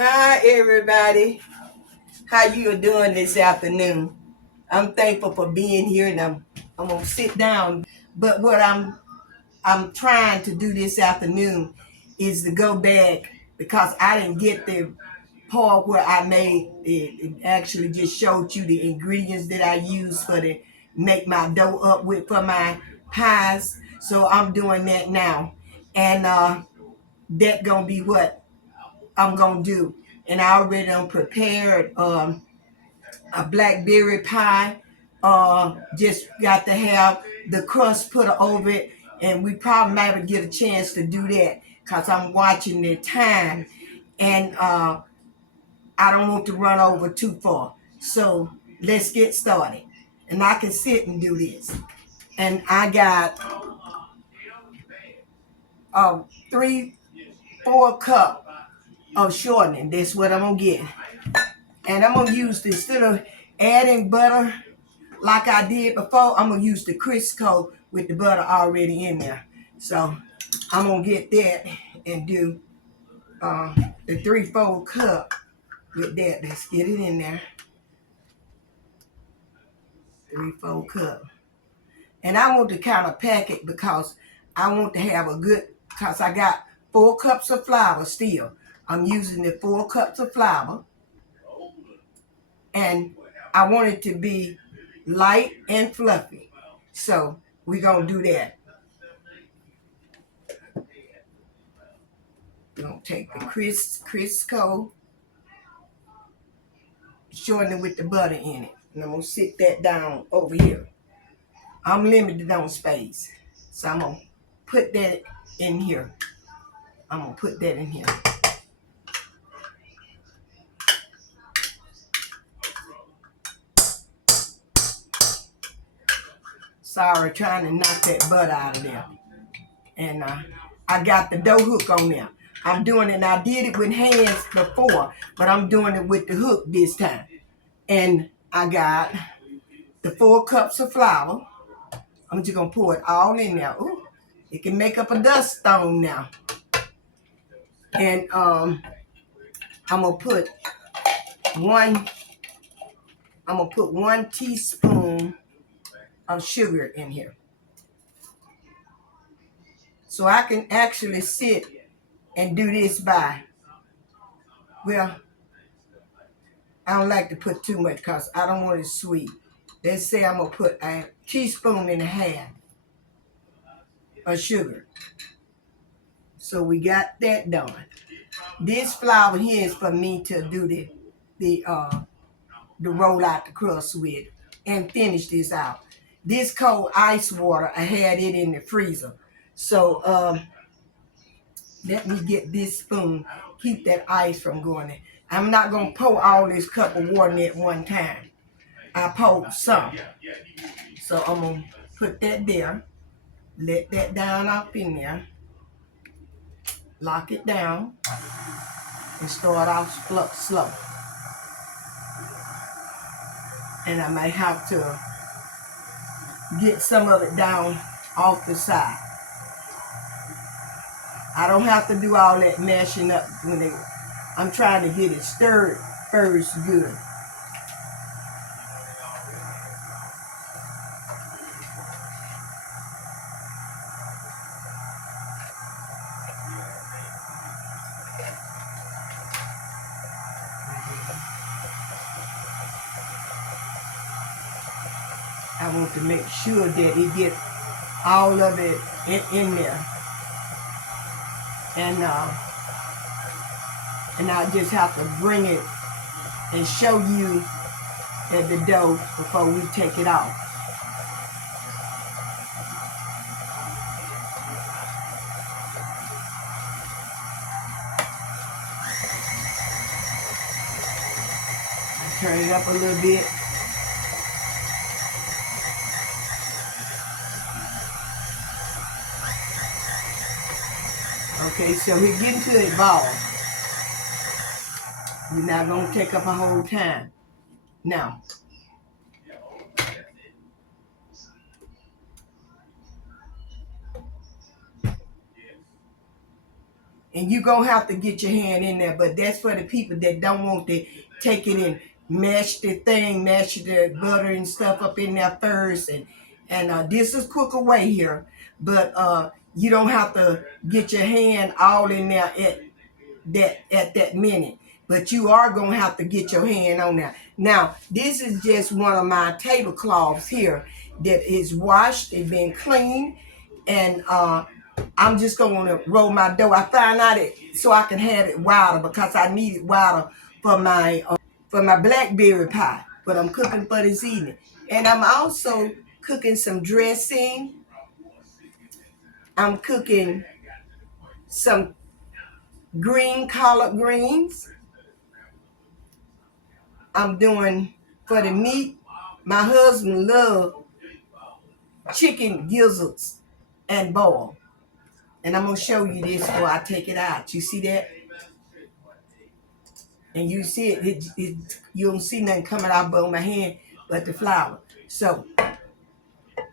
Hi everybody. How you doing this afternoon? I'm thankful for being here and I'm gonna sit down. But what I'm trying to do this afternoon is to go back because I didn't get the part where I made it actually just showed you the ingredients that I use for the make my dough up with for my pies. So I'm doing that now. And that gonna be what I'm gonna do. And I already done prepared a blackberry pie. Just got to have the crust put over it, and we probably might get a chance to do that because I'm watching the time, and I don't want to run over too far. So let's get started, and I can sit and do this. And I got um 3-4 cup of shortening. That's what I'm gonna get. And I'm gonna use this instead of adding butter like I did before. I'm gonna use the Crisco with the butter already in there. So I'm gonna get that and do the 3-4 cup with that. Let's get it in there. 3-4 cup. And I want to kind of pack it because I want to have a good, because I got 4 cups of flour still. I'm using the 4 cups of flour. And I want it to be light and fluffy. So we're going to do that. We're going to take the Crisco, shorten it with the butter in it. And I'm going to sit that down over here. I'm limited on space. So I'm going to put that in here. I'm going to put that in here. Sorry, trying to knock that butter out of there. And I got the dough hook on there. I'm doing it, and I did it with hands before, but I'm doing it with the hook this time. And I got the 4 cups of flour. I'm just gonna pour it all in there. Ooh, it can make up a dust storm now. And I'm gonna put one. I'm gonna put 1 teaspoon of sugar in here, so I can actually sit and do this by. Well, I don't like to put too much because I don't want it sweet. Let's say I'm gonna put 1.5 teaspoons of sugar. So we got that done. This flour here is for me to do the roll out the crust with and finish this out. This cold ice water, I had it in the freezer. So let me get this spoon, keep that ice from going in. I'm not gonna pour all this cup of water in at one time. I poured some. So I'm gonna put that there, let that down off in there, lock it down, and start off slow. And I might have to get some of it down off the side. I don't have to do all that mashing up I'm trying to get it stirred first good. I want to make sure that it gets all of it in there. And I just have to bring it and show you at the dough before we take it off. Turn it up a little bit. Okay, so we're getting to a ball. We're not going to take up a whole time. Now, And you gonna have to get your hand in there, but that's for the people that don't want to take it and mash the butter and stuff up in there first. And this is quicker way here, but you don't have to get your hand all in there at that minute. But you are gonna have to get your hand on there. Now, this is just one of my tablecloths here that is washed and been cleaned, and I'm just gonna roll my dough. I found out it so I can have it wider because I need it wider for my blackberry pie. But I'm cooking for this evening, and I'm also cooking some dressing. I'm cooking some collard greens. I'm doing for the meat. My husband loves chicken gizzards and boil. And I'm gonna show you this before I take it out. You see that? And you see you don't see nothing coming out of my hand but the flour. So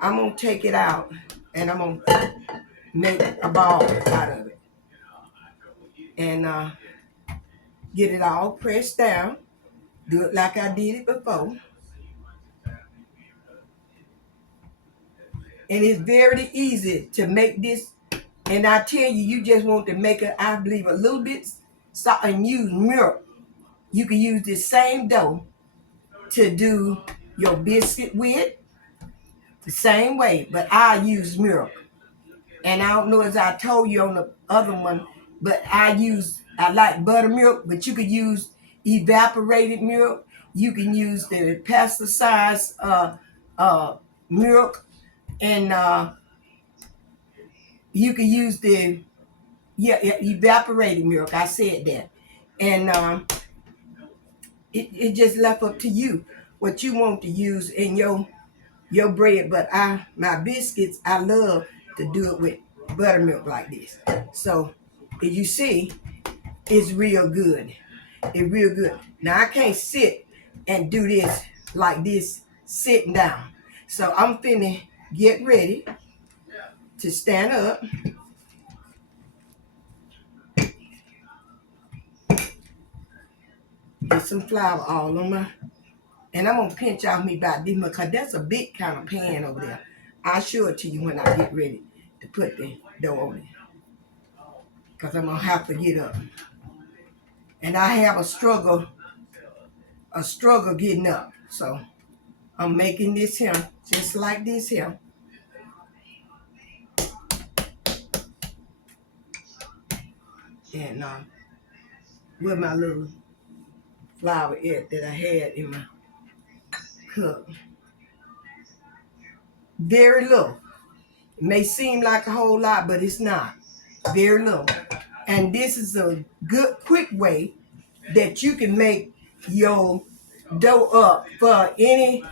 I'm gonna take it out and I'm gonna make a ball out of it. And get it all pressed down. Do it like I did it before. And it's very easy to make this. And I tell you, you just want to make it, I believe, a little bit salt and use milk. You can use this same dough to do your biscuit with the same way, but I use milk. And I don't know as I told you on the other one, but I like buttermilk, but you could use evaporated milk. You can use the pasteurized milk, and you can use the evaporated milk. I said that, and it just left up to you what you want to use in your bread. But my biscuits, I love to do it with buttermilk like this. So as you see, it's real good. It's real good. Now I can't sit and do this like this sitting down. So I'm finna get ready to stand up. Get some flour all on my, and I'm gonna pinch off me about this much because that's a big kind of pan over there. I'll show it to you when I get ready to put the dough on it. Because I'm gonna have to get up. And I have a struggle getting up. So I'm making this here, just like this here. And with my little flour that I had in my cup. Very little. It may seem like a whole lot, but it's not. Very little. And this is a good, quick way that you can make your dough up for any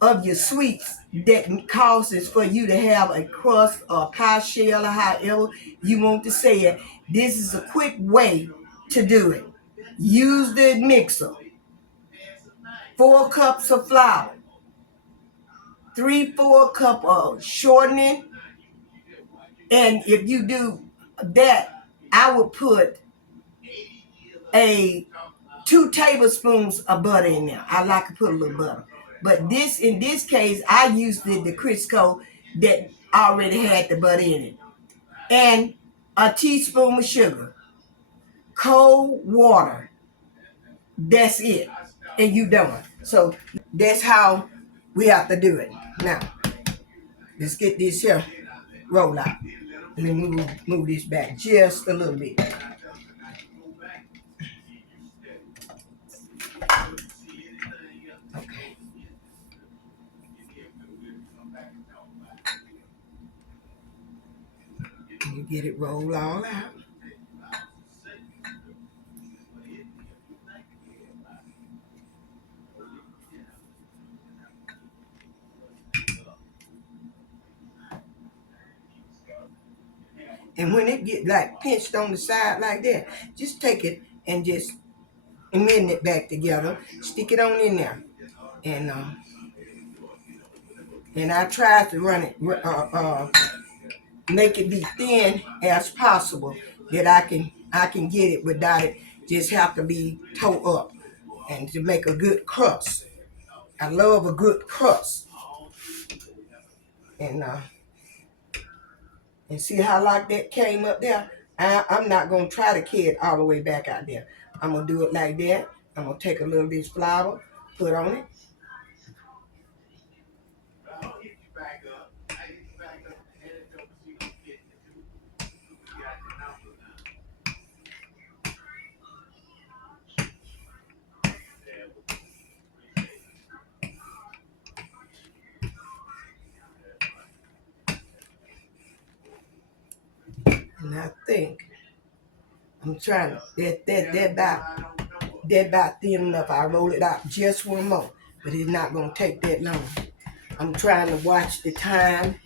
of your sweets that causes for you to have a crust or a pie shell or however you want to say it. This is a quick way to do it. Use the mixer. 4 cups of flour. 3-4 cup of shortening. And if you do that, I would put 2 tablespoons of butter in there. I like to put a little butter. But in this case, I used the Crisco that already had the butter in it. And a teaspoon of sugar. Cold water. That's it. And you done. So that's how we have to do it. Now, let's get this here roll out. Let me move this back just a little bit. Okay. You get it rolled all out. And when it get like pinched on the side like that, just take it and just amend it back together. Stick it on in there. And I try to run it, make it be thin as possible that I can get it without it just have to be tore up. And to make a good crust. I love a good crust. And see how like that came up there? I'm not going to try to carry it all the way back out there. I'm going to do it like that. I'm going to take a little of this flour, put on it. And I think I'm trying to, that about thin enough. I roll it out just one more, but it's not going to take that long. I'm trying to watch the time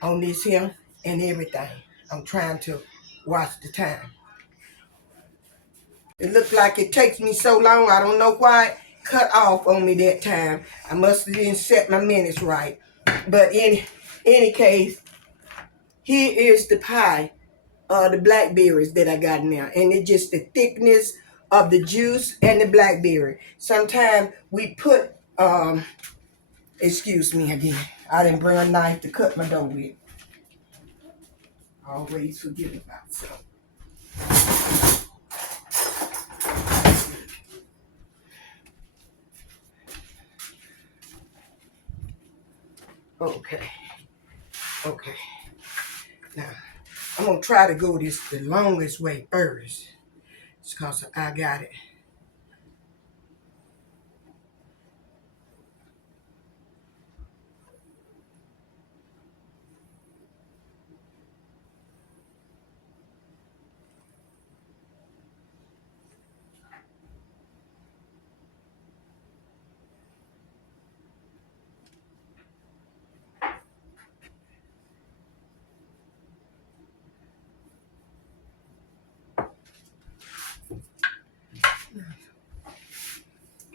on this here and everything. I'm trying to watch the time. It looks like it takes me so long. I don't know why it cut off on me that time. I must have didn't set my minutes right. But in any case, here is the pie, the blackberries that I got in there. And it's just the thickness of the juice and the blackberry. Sometimes we put, excuse me again. I didn't bring a knife to cut my dough with. Always forget about something. Okay. Okay. Now, I'm going to try to go this the longest way first. It's because I got it.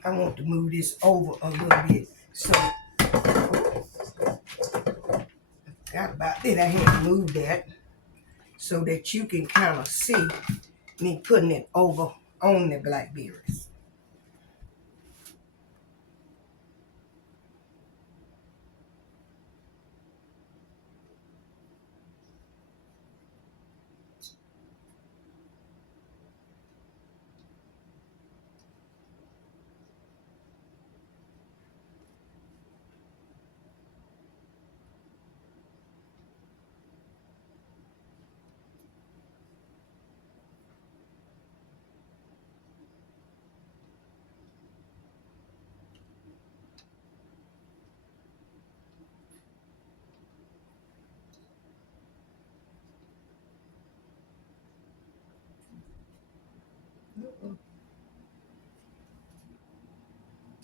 I want to move this over a little bit. So, got about that. I had to move that so that you can kind of see me putting it over on the blackberries.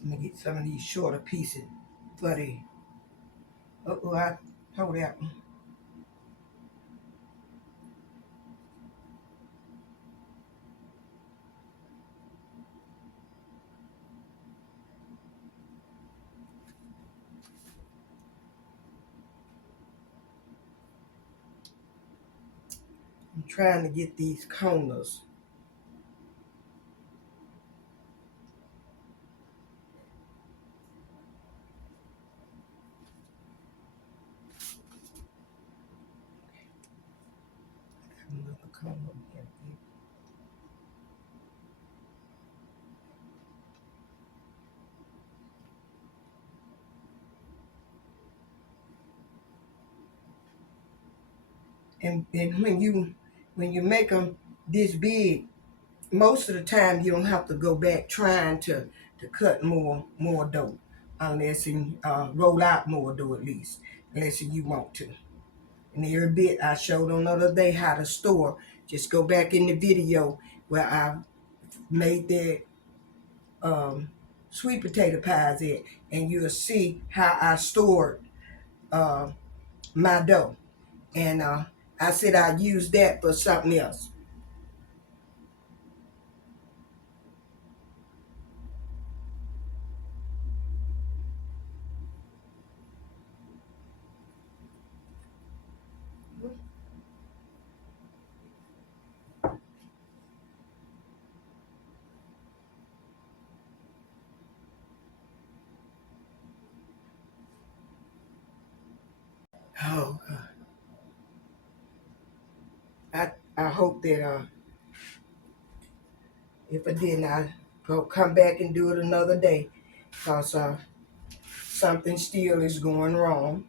Let me get some of these shorter pieces for the. I told that one. I'm trying to get these corners. Another corner here. And when you make them this big, most of the time you don't have to go back trying to cut more dough, unless you roll out more dough at least, unless you want to. And every bit I showed on the other day how to store. Just go back in the video where I made that sweet potato pies at, and you'll see how I stored uh, my dough. And I said I use that for something else. Oh, I hope that if I didn't, I go come back and do it another day, cause something still is going wrong.